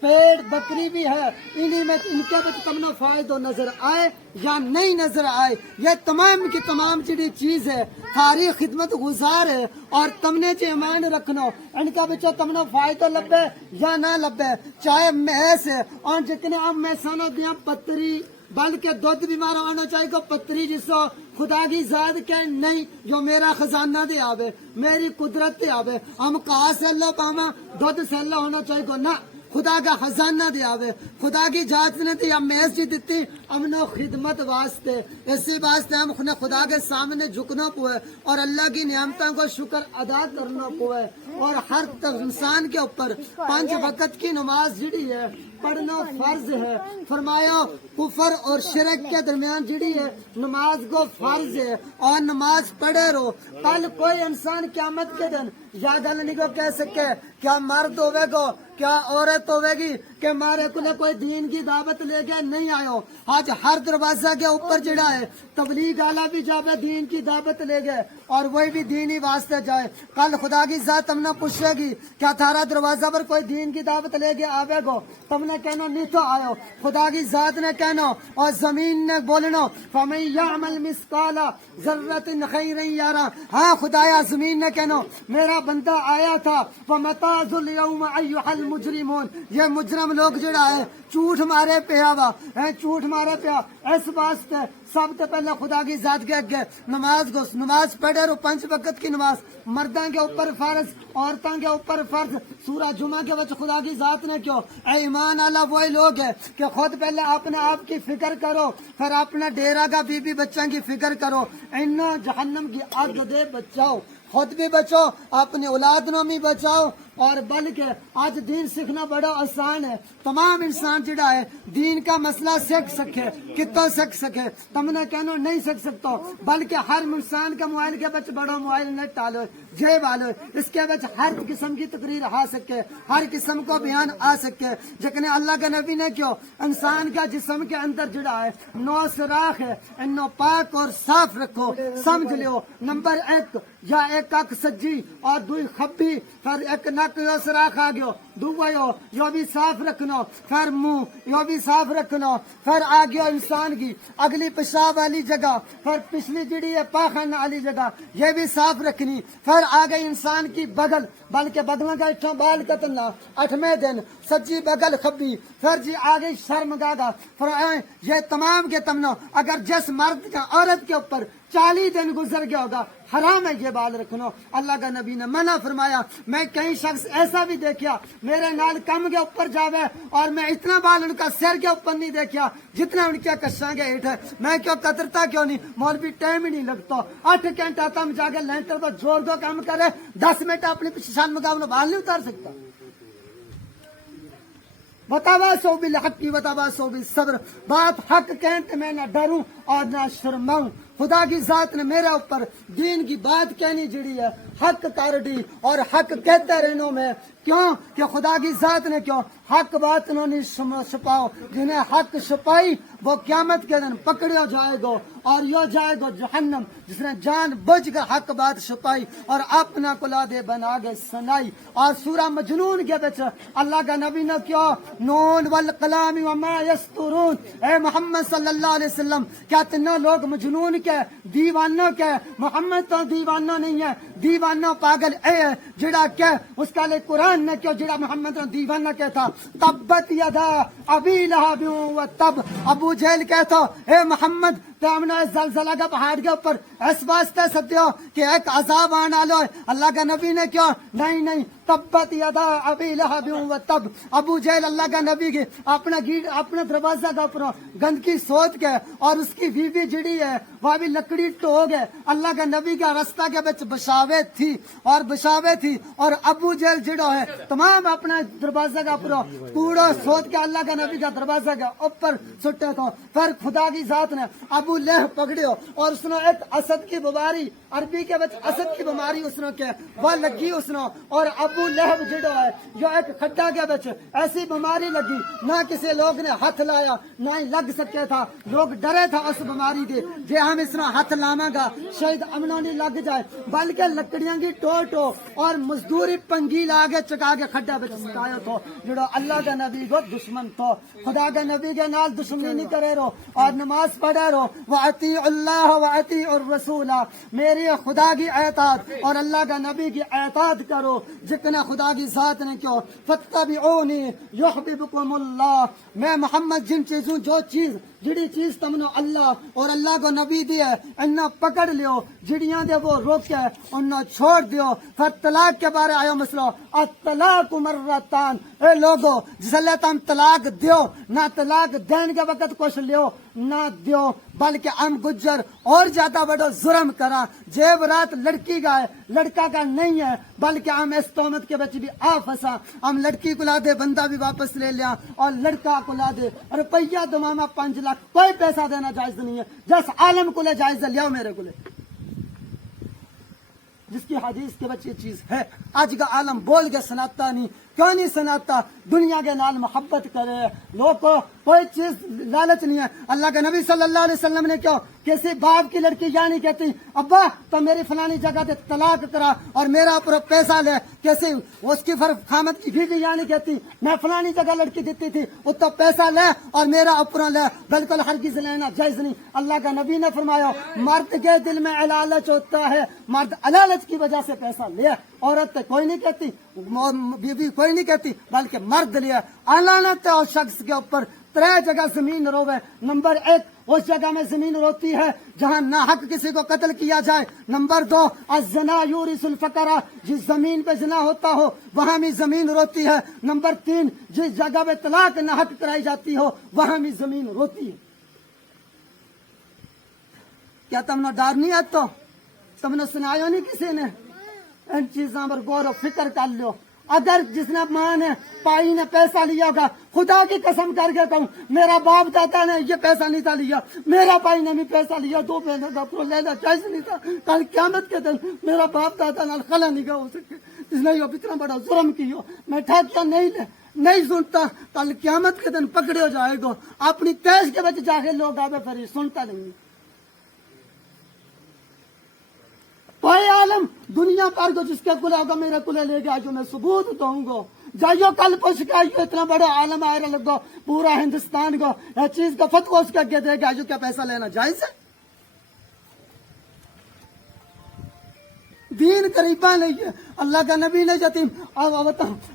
پیڑ بکری بھی ہے، انہی میں ان کے بچ تمنا فائدہ نظر آئے یا نہیں نظر آئے، یہ تمام کی تمام جڑی چیز ہے ساری خدمت گزار ہے، اور تم نے جو ایمان رکھنا ان کا بچہ تمنا فائدہ لبے یا نہ لبے، چاہے محض ہے اور جتنے اب میں سنو دیا پتری بلکہ دودھ بھی مارا ہونا چاہیے کو پتری جسو خدا کی ذات کہ نہیں جو میرا خزانہ دے آوے میری قدرت دے آوے، ہم کہاں سے اللہ پاما دودھ سے اللہ ہونا چاہیے کو نہ، خدا کا خزانہ دے آوے، خدا کی ذات نے دی ہم محض دیتی امن و خدمت واسطے، اسی واسطے ہم خدا کے سامنے جھکنا پوے اور اللہ کی نعمتوں کو شکر ادا کرنا پوے، اور ہر انسان کے اوپر 5 وقت کی نماز جڑی ہے پڑھنا فرض ہے، فرمایا کفر اور شرک کے درمیان جڑی ہے نماز کو فرض ہے، اور نماز پڑھے رہو، کل کوئی انسان قیامت کے دن یا گل نہیں کو کہہ سکے کیا مرد ہوئے گو کیا عورت ہوئے گی کہ مارے کو کوئی دین کی دعوت لے کے نہیں آئے، آج ہر دروازہ کے اوپر جڑا ہے تبلیغ والا بھی جاوے دین کی دعوت لے گئے اور وہی بھی دینی واسطے جائے، کل خدا کی ذات تم نے پوچھے گی کیا تھارا دروازہ پر کوئی دین کی دعوت لے کے آوے گو، تم نے کہنا نہیں تو آئے، خدا کی ذات نے کہنا اور زمین نے بولنا فَمَن يَعْمَلْ مِثْقَالَ ذَرَّةٍ خَيْرًا يَرَهُ، ہاں خدایا زمین نے کہنا میرا بندہ آیا تھا فَمَتَازُ الْيَوْمَ أَيُّهَا الْمُجْرِمُونَ، یہ مجرم لوگ جڑا ہے جھوٹ مارے پیا وا جھوٹ مارے پیا، اس واسطے سب سے پہلے خدا کی ذات کے اگے نماز پڑھے رو 5 وقت کی نماز مردوں کے اوپر فرض عورتوں کے اوپر فرض، سورہ جمعہ کے وچ خدا کی ذات نے کیوں اے ایمان والا وہی لوگ ہے کہ خود پہلے اپنے آپ کی فکر کرو پھر اپنا ڈیرا کا بیوی بچوں کی فکر کرو، ان جہنم کی آگ دے بچاؤ، خود بھی بچو اپنے اولاد نو بھی بچاؤ، اور بلکہ آج دین سیکھنا بڑا آسان ہے، تمام انسان جڑا ہے دین کا مسئلہ سیکھ سکے، کتوں سیکھ سکے، تم نے کہنا نہیں سیکھ سکتا، بلکہ ہر انسان کا موبائل کے بچ بڑا موبائل نیٹ ڈالو جیب آلو، اس کے بچ ہر قسم کی تقریر آ سکے، ہر قسم کو بیان آ سکے، جتنے اللہ کے نبی نے کیوں انسان کا جسم کے اندر جڑا ہے 9 سوراخ ہے، انو پاک اور صاف رکھو، سمجھ لیو، نمبر 1 یا ایک اک سجی اور دوئی خبی، پھر ایک نک یو سراخ آ گیو، دویو یو بھی صاف رکھنا، پھر منہ یو بھی صاف رکھنا، پھر آ گیا انسان کی اگلی پیشاب والی جگہ، پھر پچھلی جڑی ہے پاخانہ والی جگہ یہ بھی صاف رکھنی، پھر آ گئی انسان کی بغل، بلکہ بغلوں کا اٹھا بال کتنا 8ویں دن سجی بغل خبی، پھر جی آ گئی شرم گاگا، پھر یہ تمام کے تمنا اگر جس مرد کا عورت کے اوپر 40 دن گزر گیا ہوگا حرام ہے یہ بال رکھنا، اللہ کا نبی نے منع فرمایا، میں کئی شخص ایسا بھی دیکھا میرے نال کم کے اوپر جاوے اور میں اتنا بال ان کا سر کے اوپر نہیں دیکھا جتنا ان کے کشاں کے ہیٹھ ہے، میں کیوں قطرتا کیوں نہیں، مولوی ٹائم ہی نہیں لگتا، 8 گھنٹہ تم جا کے لینٹر پر زور دو کام کرے 10 منٹ اپنی شان مقابلہ بال نہیں اتار سکتا، وتواصوا بالحق وتواصوا بالصبر، بات حق کہتے میں نہ ڈروں اور نہ شرماؤں، خدا کی ذات نے میرے اوپر دین کی بات کہنی جڑی ہے حق کر دی اور حق کہتے رہنوں میں، کیوں کہ خدا کی ذات نے کیوں حق بات انہوں نے چھپاؤ، جنہیں حق چھپائی وہ قیامت کے دن پکڑیا جائے گا اور یہ جائے گا جہنم، جس نے جان بوجھ کر حق بات چھپائی اور اپنا کلادے بنا کے سنائی، اور سورہ مجنون کے بچ اللہ کا نبی نے کیوں نون والقلام وما یسطرون، اے محمد صلی اللہ علیہ وسلم کیا تینوں لوگ مجنون کے دیوانوں کے، محمد تو دیوانہ نہیں ہے، دیوانہ پاگل اے ہے جڑا کہ اس کا لئے قرآن نے کیوں جڑا محمد نے دیوانہ کہتا تبت یدا ابی لہب و تب، ابو جہل کہتا اے محمد تمنا زلزلہ کا پہاڑ کے اوپر اس واسطے سدیو کہ ایک عذاب آنا لو، اللہ کا نبی نے کیوں نہیں تبت یدا ابی لہب و تب، ابو جہل اللہ کا نبی کے اپنا دروازہ کا اوپر گندگی سوچ کے اور اس کی بیوی جڑی ہے وہ بھی لکڑی ٹوگ ہے، اللہ کا نبی کا رستہ کے بچ بشاوے تھی اور ابو جہل جڑو ہے تمام اپنا دروازہ کا اوپر کوڑا سوچ کے اللہ کا نبی کا دروازہ کا اوپر سٹے تو، پھر خدا کی ذات نے ابو لہب پکڑیو اور اس نے ایک اسد کی بیماری عربی کے بچ اسد کی بیماری اس نے کہ وہ لگی اس نے اور ابو لہب جڑو ہے جو ایک کھڈا کے بچ ایسی بیماری لگی نہ کسی لوگ نے ہاتھ لایا نہ ہی لگ سکے تھا لوگ ڈرے تھا اس بیماری دے جے ہم اس نے ہاتھ لاواں گا شاید امنو نہیں لگ جائے بلکہ لکڑیاں کی ٹو اور مزدوری پنگی لا کے چکا کے کھڈا بچ سکایا تو جڑو اللہ کا نبی کو دشمن تو خدا کے نبی کے نال دشمنی نہیں کرے رو اور نماز پڑھے رو وَأَطِيعُوا اللَّهَ وَأَطِيعُوا الرَّسُولَ میری خدا کی اطاعت اور اللہ کا نبی کی اطاعت کرو جتنا خدا کی ذات نے کیوں فَاتَّبِعُونِي يُحْبِبْكُمُ اللَّهُ میں محمد جن چیزوں جو چیز جڑی چیز تم نے اللہ اور اللہ کو نبی دی ہے انہاں پکڑ لیو جڑیاں دے وہ روکے انہاں چھوڑ دیو پھر طلاق کے بارے آئے مسئلہ الطلاق مرتان اے لوگو جس اللہ تم طلاق دیو نہ طلاق دین کے وقت کچھ لیو نہ دیو بلکہ ہم گجر اور زیادہ بڑو ظلم کرا جیب رات لڑکی کا ہے لڑکا کا نہیں ہے بلکہ ہم اس تہمت کے بچ بھی آ پھنسا ہم لڑکی کو لا دے بندہ بھی واپس لے لیا اور لڑکا کو لا دے روپیہ دماما 5 لاکھ کوئی پیسہ دینا جائز نہیں ہے جس عالم کو لے جائز لیاؤ میرے کو لے جس کی حدیث کے بچے چیز ہے آج کا عالم بول کے سناتا نہیں کیوں نہیں سناتا دنیا کے نال محبت کرے لوگ کو کوئی چیز لالچ نہیں ہے اللہ کے نبی صلی اللہ علیہ وسلم نے کیوں کسی باپ کی لڑکی یا نہیں کہتی ابا تو میری فلانی جگہ تے طلاق کرا اور میرا اوپر پیسہ لے کیسے اس کی خامد کی بیوی یا نہیں کہتی میں فلانی جگہ لڑکی دیتی تھی اس تو پیسہ لے اور میرا اوپر لے بالکل ہرگز لینا جائز نہیں اللہ کا نبی نے فرمایا مرد کے دل میں لالچ ہوتا ہے مرد لالچ کی وجہ سے پیسہ لے عورت کوئی نہیں کہتی بیوی کوئی نہیں کہتی بلکہ مرد لیا علانت اور شخص کے اوپر 3 جگہ زمین روے نمبر 1 اس جگہ میں زمین روتی ہے جہاں ناحق کسی کو قتل کیا جائے نمبر 2 الزنا یورث الفقر جس زمین پہ زنا ہوتا ہو وہاں بھی زمین روتی ہے نمبر 3 جس جگہ پہ طلاق ناحق کرائی جاتی ہو وہاں بھی زمین روتی ہے کیا تم نے ڈر نہیں آتا تم نے سنایا نہیں کسی نے ان چیزوں پر غور و فکر کر لو اگر جس نے ماں نے پائی نے پیسہ لیا ہوگا خدا کی قسم کر کے کہوں میرا باپ دادا نے یہ پیسہ نہیں تھا لیا میرا بھائی نے بھی پیسہ لیا 2 پیسے کا لینا جائز نہیں تھا کل قیامت کے دن میرا باپ دادا نال خلا نہیں ہو سکے اس نے یہ اتنا بڑا ظلم کیا میں ٹھاکیا نہیں سنتا کل قیامت کے دن پکڑے ہو جائے گا اپنی تیز کے بچ جا کے لوگ آگے پھر سنتا نہیں کوئی عالم دنیا پر کو جس کے کلے ہوگا میرے کلے لے گیا جو میں ثبوت دوں گا جائیو کل پوچھ کے آئیو اتنا بڑا عالم آئے لگو پورا ہندوستان کو یہ چیز کا فتوہ اس کے آگے دے گا جو کیا پیسہ لینا جائز ہے دین قریبا نہیں ہے اللہ کا نبی نے یتیم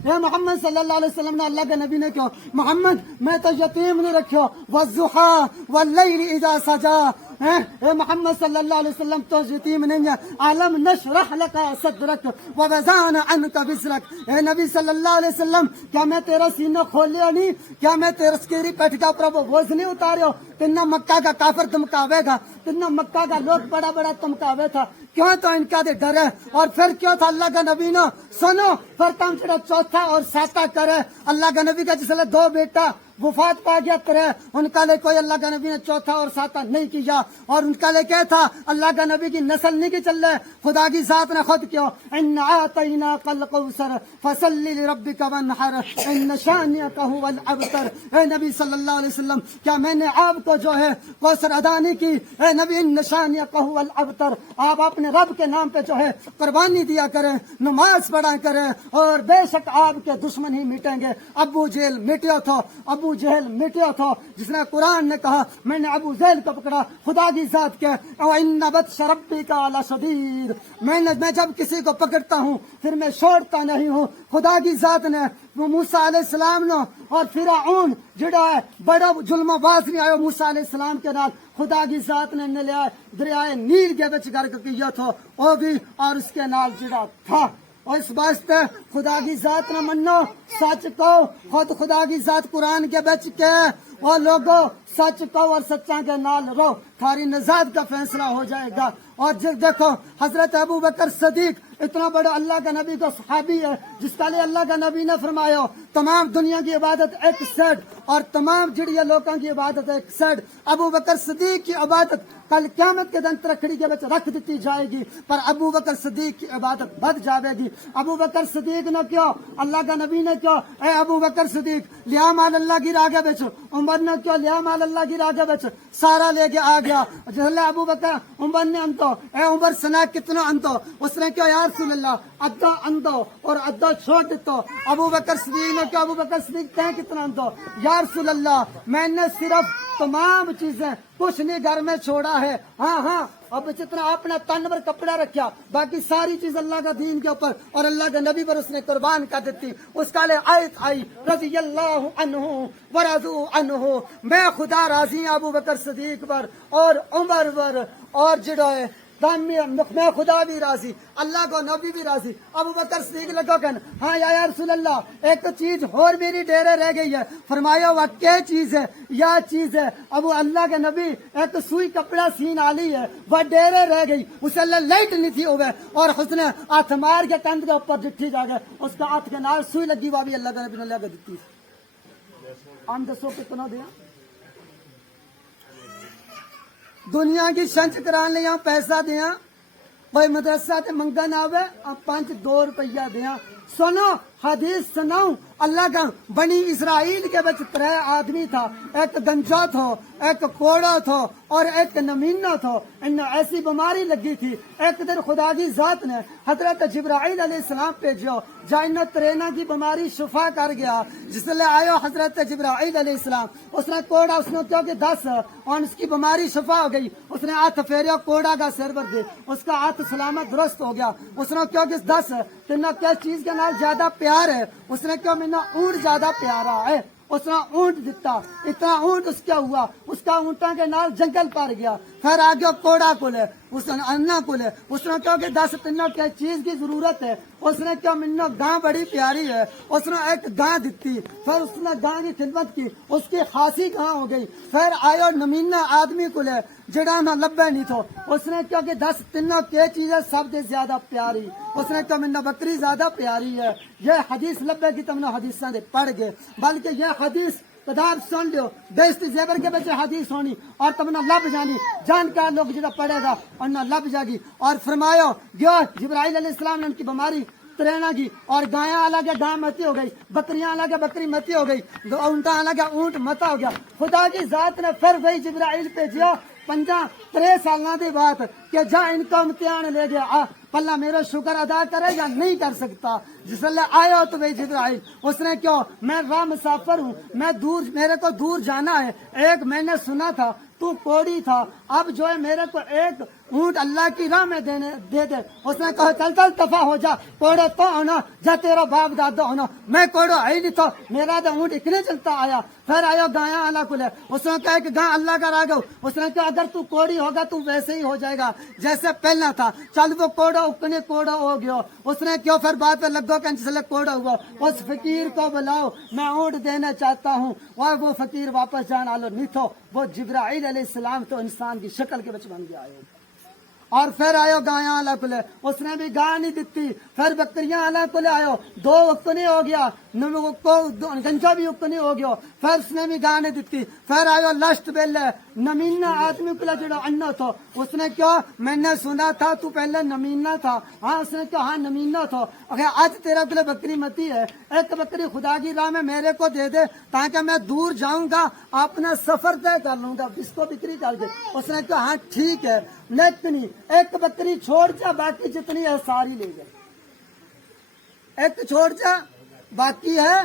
یا محمد صلی اللہ علیہ وسلم نے اللہ کے نبی نے کہو محمد میں تو یتیم نہیں رکھو والضحى واللیل اذا سجا اے محمد صلی اللہ علیہ وسلم تو یتیم نہیں ہے عالم نشرح لك صدرك ووضعنا عنك وزرك اے نبی صلی اللہ علیہ وسلم کیا میں تیرا سینہ کھولیا نہیں کیا میں تیرا سکیری پیٹھ کا اوپر بوجھ نہیں اتارے تنہ مکہ کا کافر تمکاوے گا تنہ مکہ کا لوگ بڑا بڑا تمکاوے تھا کیوں تو ان کا دے ڈر ہے اور پھر کیوں تھا اللہ کا نبی نو سنو پھر تم چڑا چوتھا اور ساتھا کرے اللہ کا نبی کا جس لئے 2 بیٹا وفات پا گیا کرے ان کا لئے کوئی اللہ کا نبی نے چوتھا اور ساتھا نہیں کیا اور ان کا لئے کیا تھا اللہ کا نبی کی نسل نہیں کی چل رہے خدا کی ذات نے خود کیوں ان اعطیناک الکوثر فصلی لربک وانحر ان شانئک هو الابتر اے نبی صلی اللہ علیہ وسلم کیا میں نے آپ کو جو ہے کوثر ادا نہیں کی اے نبی ان شانئک هو الابتر آپ اپنے رب کے نام پہ جو ہے قربانی دیا کریں نماز پڑھا کریں اور بے شک آپ کے دشمن ہی مٹیں گے ابو جہل مٹیا تھا ابو جہل مٹیا تھا جس نے قرآن نے کہا میں نے ابو جہل کو پکڑا خدا کی ذات کے وَإِنَّ بَطْشَ رَبِّكَ لَشَدِيدٌ میں جب کسی کو پکڑتا ہوں پھر میں چھوڑتا نہیں ہوں خدا کی ذات نے موسیٰ علیہ السلام نے اور فرعون جڑا ہے بڑا ظلم و باز نہیں آیا موسیٰ علیہ السلام کے نال خدا کی ذات نے لیا دریائے نیل کے بچ کر کیا تھا وہ بھی اور اس کے نال جڑا تھا اور اس واسطے خدا کی ذات نہ منو سچ کو خود خدا کی ذات قرآن کے بچ کے اور لوگوں سچ کو اور سچا کے نال رو تھاری نجات کا فیصلہ ہو جائے گا اور جب دیکھو حضرت ابو بکر صدیق اتنا بڑا اللہ کا نبی کا صحابی ہے جس کا لئے اللہ کا نبی نے فرمایا تمام دنیا کی عبادت ایک سیڈ اور تمام جڑیے لوگوں کی عبادت ایک سیڈ. ابو بکر صدیق کی عبادت کل قیامت کے دن ترکھڑی کے بچ رکھ دیتی جائے گی, پر ابو بکر صدیق کی عبادت بد جاوے گی. ابو بکر صدیق نے کیوں, اللہ کا نبی نے کیوں, اے ابو بکر صدیق لیا مال اللہ کی راہ بچ. عمر نے کیوں لیا مال اللہ کی راہ بچ, سارا لے کے آ گیا. جس ابو بکر عمر نے انتو, اے عمر سنا کتنا انتو, اس نے کیوں یا رسول اللہ ادھا انتو اور ادھا چھوڑ دیتو. ابو بکر صدیق نے کیوں, ابو بکر صدیق تے کتنا انتو, یا رسول اللہ میں نے صرف تمام چیزیں کچھ نہیں گھر میں چھوڑا ہے, ہاں اب جتنا اپنا تن پر کپڑا رکھا باقی ساری چیز اللہ کا دین کے اوپر اور اللہ کے نبی پر اس نے قربان کر دیتی. اس کا لئے آیت آئی رضی اللہ عنہ ورضوا عنہ, میں خدا راضی ابو بکر صدیق پر اور عمر پر اور جڑوئے میں خدا بھی راضی, اللہ کو نبی بھی راضی. ابو بکر صدیق لگو کہنا ہاں یا رسول اللہ ایک چیز اور میری ڈیرے رہ گئی ہے. فرمایا وہ کیا چیز ہے, یا چیز ہے ابو اللہ کے نبی ایک سوئی کپڑا سین آلی ہے وہ ڈیرے رہ گئی, اسے اللہ لائٹ نہیں تھی ہوئے اور اس نے ہاتھ مار کے کندھ کے اوپر جٹھی جا گئے, اس کا ہاتھ کے نال سوئی لگی وہ بھی اللہ کے نبی نے لے کے دیتی. ہم دسو کتنا دیا دنیا کی شنچ کران لیا پیسہ دیا, کوئی مدرسہ تے منگن آوے 5-2 روپیہ دیا. سنو حدیث سناؤں, اللہ کا بنی اسرائیل کے بچ 3 آدمی تھا, ایک گنجا تھا, ایک کوڑا تھا اور ایک نمینہ تھا. ان ایسی بیماری لگی تھی, ایک دن خدا کی ذات نے حضرت جبرائیل علیہ السلام بھیجو جا ان ترینا کی بیماری شفا کر گیا. جس لئے آئے حضرت جبرائیل علیہ السلام, اس نے کوڑا اس نے کیا کہ 10 اور اس کی بیماری شفا ہو گئی. اس نے ہاتھ پھیریا کوڑا کا سر پر دے, اس کا ہاتھ سلامت درست ہو گیا. اس نے کیا کہ 10 تنہ کیا چیز کے نال زیادہ پیار ہے, اس نے کیا منا اونٹ زیادہ پیارا ہے, اس نے اونٹ دیتا. اتنا اونٹ اس کیا ہوا, اس کا اونٹاں کے نال جنگل پار گیا. پھر آگے کوڑا کو لے, اس نے انا کو لے, اس نے کہا کہ 10 تنوں کیا چیز کی ضرورت ہے, اس نے کیا منو گاں بڑی پیاری ہے, اس نے ایک گاں دیتی. پھر اس نے گاں کی خدمت کی, اس کی خاصی گاں ہو گئی. پھر آئے نمینہ آدمی کو لے جڑا نہ لبے نہیں تھو, اس نے کیا کہ 10 تنوں کیا چیز ہے سب سے زیادہ پیاری, اس نے کہا منو بکری زیادہ پیاری ہے. یہ حدیث لبے کی تم نے حدیثاں دے پڑھ گئے, بلکہ یہ حدیث کتاب سن لیو بیستی زیبر کے بچے حدیث ہونی اور تم نے لب جانی جانکار لوگ جڑا پڑھے گا اور نہ لب جاگی. اور فرمایا گیا جبرائیل علیہ السلام نے ان کی بیماری ترینا کی, اور گایاں الگ گاں متی ہو گئی, بکریاں الگ بکری متی ہو گئی, اونٹاں الگ اونٹ متا ہو گیا. خدا کی ذات نے پھر وہی جبرائیل بھیجیا 5-3 سالوں کی بات کہ جا ان کا امتحان لے گیا, پلا میرا شکر ادا کرے یا نہیں کر سکتا. جس اللہ آئے ہو تو وہی جبرائیل, اس نے کیوں میں راہ مسافر ہوں, میں دور, میرے کو دور جانا ہے. ایک میں نے سنا تھا تو کوڑی تھا, اب جو ہے میرے کو ایک اونٹ اللہ کی راہ میں دے دے. اس نے کہا چل چل دفع ہو جا, کوڑا تو ہونا جا تیرا باپ دادا ہونا, میں کوڑا ہے نہیں تو میرا تو اونٹ اتنے چلتا آیا. پھر آیا گایا اللہ کو لے, اس نے کہا کہ گاں اللہ کا راگو, اس نے کہا اگر تو کوڑی ہوگا تو ویسے ہی ہو جائے گا جیسے پہلنا تھا. چل وہ کوڑا اکنے کوڑا ہو گیا. اس نے کیوں پھر بات پہ لگو کہ جس لئے کوڑا ہوا, اس فقیر کو بلاؤ میں اونٹ دینا چاہتا ہوں. اور وہ فقیر واپس جانا لو نہیں تو وہ جبرائیل علیہ السلام تو انسان کی شکل کے بچ بن گیا ہے. اور پھر آئے گایاں اللہ کو لے, اس نے بھی گاں نہیں دیتی. پھر بکریاں اللہ کو لے آئے, 2 اکنے ہو گیا, گنجا بھی اکنے ہو گیا. پھر اس نے بھی گاں نہیں دیتی. پھر آئے لشت بیلے نمینہ آدمی کو لے جڑا انو تھا, اس نے کیا میں نے سنا تھا تو پہلے نمینہ تھا. ہاں اس نے کہا ہاں نمینہ تھا, اگر آج تیرا کو لے بکری متی ہے, ایک بکری خدا کی راہ میں میرے کو دے دے تاکہ میں دور جاؤں گا اپنا سفر طے کر لوں گا, اس کو بکری کر دے. اس نے کہا ہاں ٹھیک ہے, لیکن ایک بکری چھوڑ جا باقی جتنی ہے ساری لے جا, ایک چھوڑ جا باقی ہے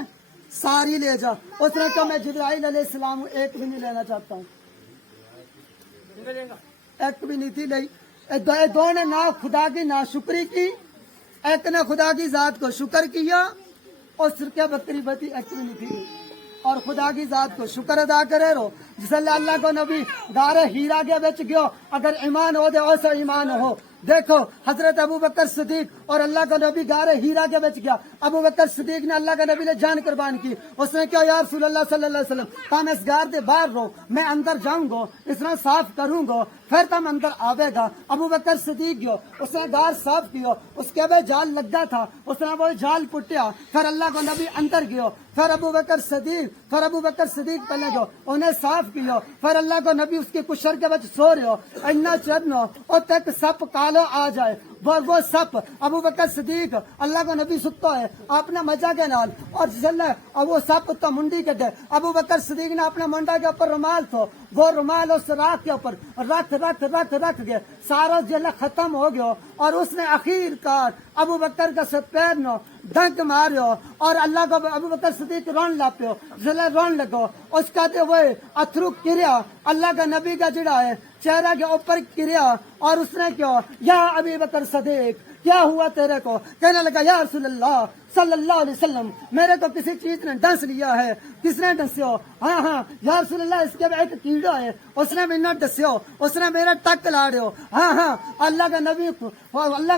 ساری لے جا. اس نے کہا میں جبرائیل علیہ السلام ایک بھی نہیں لینا چاہتا ہوں, ایک بھی نہیں تھی لئی. دو نے نہ خدا کی نہ شکری کی, ایک نے خدا کی ذات کو شکر کیا اور سرکہ بکری بتی ایک بھی نہیں تھی. اور خدا کی ذات کو شکر ادا کرے رو, جس اللہ کو نبی دار ہیرا کے بچ گیو, اگر ایمان ہو دے ایسا ایمان ہو. دیکھو حضرت ابو بکر صدیق اور اللہ کا نبی غار ہیرا کے بچ گیا. ابو بکر صدیق نے اللہ کا نبی نے جان قربان کی. اس نے کہا یا رسول اللہ صلی اللہ علیہ وسلم تم اس غار دے باہر رہو, میں اندر جاؤں گا, اس طرح صاف کروں گا, پھر تم اندر آوے گا. ابو بکر صدیق گیا, اس نے غار صاف کیا, اس کے بعد جال لگا تھا, اس نے وہ جال پٹیا, پھر اللہ کا نبی اندر گیا, پھر ابو بکر صدیق پہلے گیا, انہیں صاف کیا, پھر اللہ کو نبی اس کے کشر کے بچ سو رہے ہو اینا چرنا اور تک سپ کالو آ جائے. وہ سپ ابو بکر صدیق اللہ کا نبی ستا ہے اپنا مزہ کے نال اور چلے, اور وہ سپ تو منڈی کے دے. ابو بکر صدیق نے اپنا منڈا کے اوپر رومال تھو, وہ رومال اس راکھ کے اوپر رکھ گئے, سارا جلا ختم ہو گیا. اور اس نے اخیر کار ابو بکر کا سر پیر نو ڈنک مارو اور اللہ کو ابو بکر صدیق رون لا پیو, جلا رون لگو, اس کا دے وہ اتھرو کریا اللہ کا نبی کا جڑا ہے چہرہ کے اوپر کریا. اور اس نے کیا یا ابی بکر صدیق کیا ہوا تیرے کو؟ کہنے لگا یا رسول اللہ صلی اللہ علیہ وسلم میرے کو کسی چیز نے ڈس لیا ہے. کس نے ڈسو؟ ہاں یا رسول اللہ اس کے ایک کیڑا ہے, اس نے مجھے ڈسو, اس نے میرا ٹک لاڑو. ہاں اللہ کا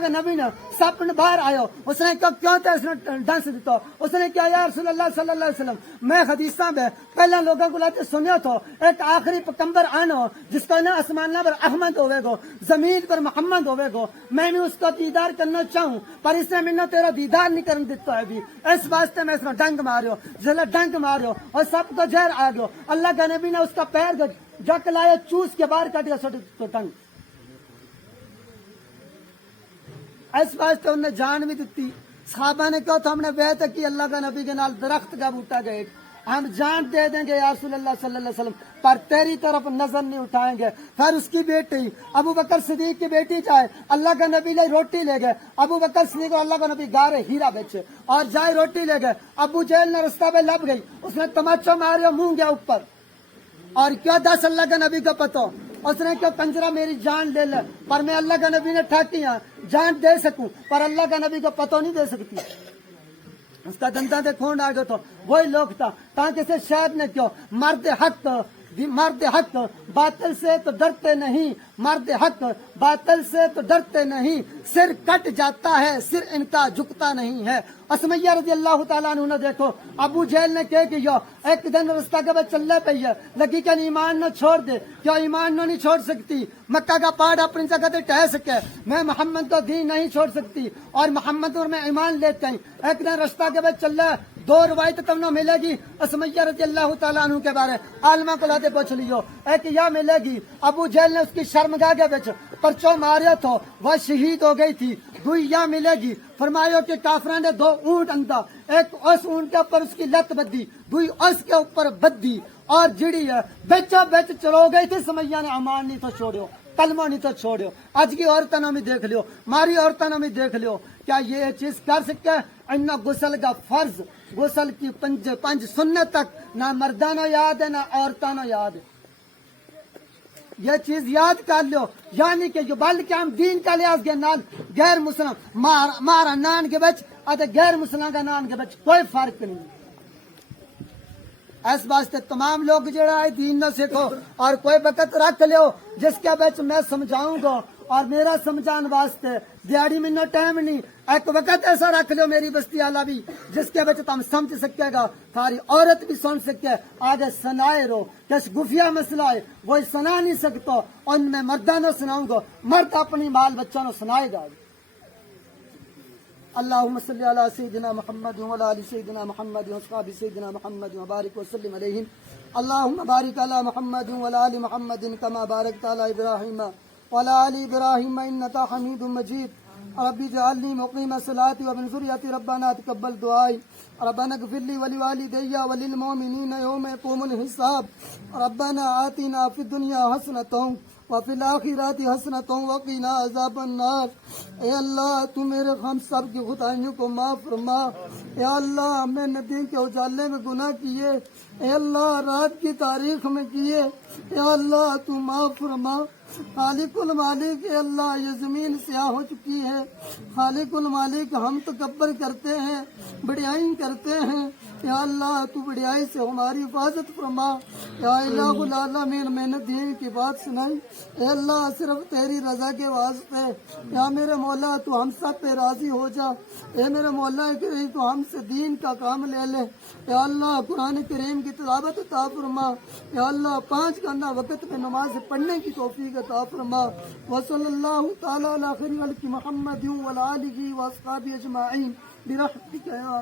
نبی نے سپ باہر آئے, اس نے کہا کیوں تے اس نے ڈس دیتا؟ اس نے کہا یا رسول اللہ صلی اللہ علیہ وسلم میں حدیثہ میں پہلے لوگوں کو لاتے سنیا تو ایک آخری پیغمبر آنا جس کا نام آسمان پر احمد ہوئے گو, زمین پر محمد ہوئے گو, میں نے اس کا دیدار کرنا چاہوں پر اس نے مجھے تیرا دیدار نہیں کرنے دیتا ہے. بھی اس واسطے میں اس نے ڈنگ مارو, جلا ڈنگ مارو اور سب کو زہر آ گیا. اللہ کا نبی نے اس کا پیر جک لایا, چوس کے باہر کٹ گیا تو ڈنگ. اس واسطے انہیں جان بھی دیتی. صحابہ نے کہا تو ہم نے بیعت کی اللہ کا نبی کے نال درخت کا بوٹا گئے, ہم جان دے دیں گے یا رسول اللہ صلی اللہ علیہ وسلم پر تیری طرف نظر نہیں اٹھائیں گے. پھر اس کی بیٹی ابو بکر صدیق کی بیٹی جائے, اللہ کا نبی لے روٹی لے گئے. ابو بکر صدیق اور اللہ کا نبی غار ہیرا بیچے اور جائے روٹی لے گئے. ابو جہل نے رستہ پہ لب گئی, اس نے تماچا ماریا, منہ گیا اوپر. اور کیا دس اللہ کا نبی کا پتہ, اس نے کہا کنجرا میری جان لے لے پر میں اللہ کا نبی نے ٹھاکی جان دے سکوں پر اللہ کا نبی کا پتہ نہیں دے سکتی. اس کا دندا دے کھونڈ آ گیا تو وہی لوگ تھا تاکہ سے شاید نے کیوں مرد حق باطل سے تو ڈرتے نہیں, مرد حق باطل سے تو ڈرتے نہیں, سر کٹ جاتا ہے سر ان کا جھکتا نہیں ہے. اسمیہ رضی اللہ تعالیٰ عنہ نے دیکھو ابو جہل نے کہہ کہ ایک دن رستہ کے بعد چلنے پہ ہے لگی کہ ایمان نہ چھوڑ دے, کیا ایمان نہ نہیں چھوڑ سکتی؟ مکہ کا پہاڑ اپنی جگہ سے ٹہ سکے, میں محمد کو دین نہیں چھوڑ سکتی اور محمد اور میں ایمان لیتے ہیں. ایک دن رستہ کے بعد چل رہا, دو روایت تم نے ملے گی اسمیہ رضی اللہ تعالیٰ عنہ کے بارے, عالمہ کو لاتے پوچھ لیو. ایک یا ملے گی ابو جہل نے اس کی شرمگاہ کے بچ پرچو ماریا تو وہ شہید ہو گئی تھی. دوئی یا ملے گی فرمایا کہ کافران نے دو اونٹ اندھا, ایک اس اونٹ کے اوپر اس کی لت بدی, دوئی اس کے اوپر بدی اور جڑی ہے بیچا بیچ چلو گئی تھی. سمیہ نے امان نہیں تو چھوڑیو, کلمہ نہیں تو چھوڑیو. آج کی عورتوں نے بھی دیکھ لیو, ماری عورتوں نے بھی دیکھ لیو, کیا یہ چیز کر سکتے ہیں؟ انہا غسل کا فرض, غسل کی پنج سنت تک نہ مردانو یاد ہے نہ عورتانو یاد ہے. یہ چیز یاد کر لو, یعنی کہ جو بلکہ ہم دین کا لحاظ کے نال غیر مسلم مارا نان کے بچ اور غیر مسلم کا نان کے بچ کوئی فرق نہیں. اس واسطے تمام لوگ جڑا ہے دین نہ سیکھو اور کوئی وقت رکھ لو جس کے بچ میں سمجھاؤں گا, اور میرا سمجھان واسطے دیہڑی میں نو ٹائم نہیں, ایک وقت ایسا رکھ لو میری بستی والا بھی جس کے بچ تم سمجھ سکے گا, ساری عورت بھی سن سکے. آگے سنائے رو کس گفیہ مسئلہ ہے وہی سنا نہیں سکتا, ان میں مردانوں سناؤں گا, مرد اپنی بال بچوں نے سنائے گا. اللهم صل على سيدنا محمد وعلى ال سيدنا محمد واصحاب سيدنا محمد وبارك وسلم عليهم. اللهم بارك على محمد وعلى ال محمد كما باركت على ابراهيم وعلى ال ابراهيم انك حميد مجيد. ربي اجعلني مقيم الصلاة ومن ذريتي ربنا تقبل دعائي. ربنا اغفر لي ولوالدي وللمؤمنين يوم يقوم الحساب. ربنا آتنا في الدنيا حسنة وفي الآخرات حسنة وقنا عذاب النار. اے اللہ تو میرے ہم سب کی خطائیوں کو معاف فرما. اے اللہ ہم نے ندی کے اجالے میں گناہ کیے, اے اللہ رات کی تاریخ میں کیے, اے اللہ تو معاف فرما. خالق المالک اے اللہ یہ زمین سیاہ ہو چکی ہے، خالق المالک ہم تکبر کرتے ہیں، بڑائی کرتے ہیں، یا اللہ تو بڑائی سے ہماری حفاظت فرما، یا الہ العالمین میں نے دین کی بات سنائی، اے اللہ صرف تیری رضا کے واسطے، یا میرے مولا تو ہم سب پہ راضی ہو جا، اے میرے مولا کریم تو ہم سے دین کا کام لے لے، یا اللہ قرآن کریم کی تلاوت عطا فرما، یا اللہ 5 گھنٹہ وقت میں نماز پڑھنے کی توفیق عطا فرما، وصلی اللہ تعالی علی خیر خلق محمد وعلی آلہ واصحابہ اجمعین برحمتک یا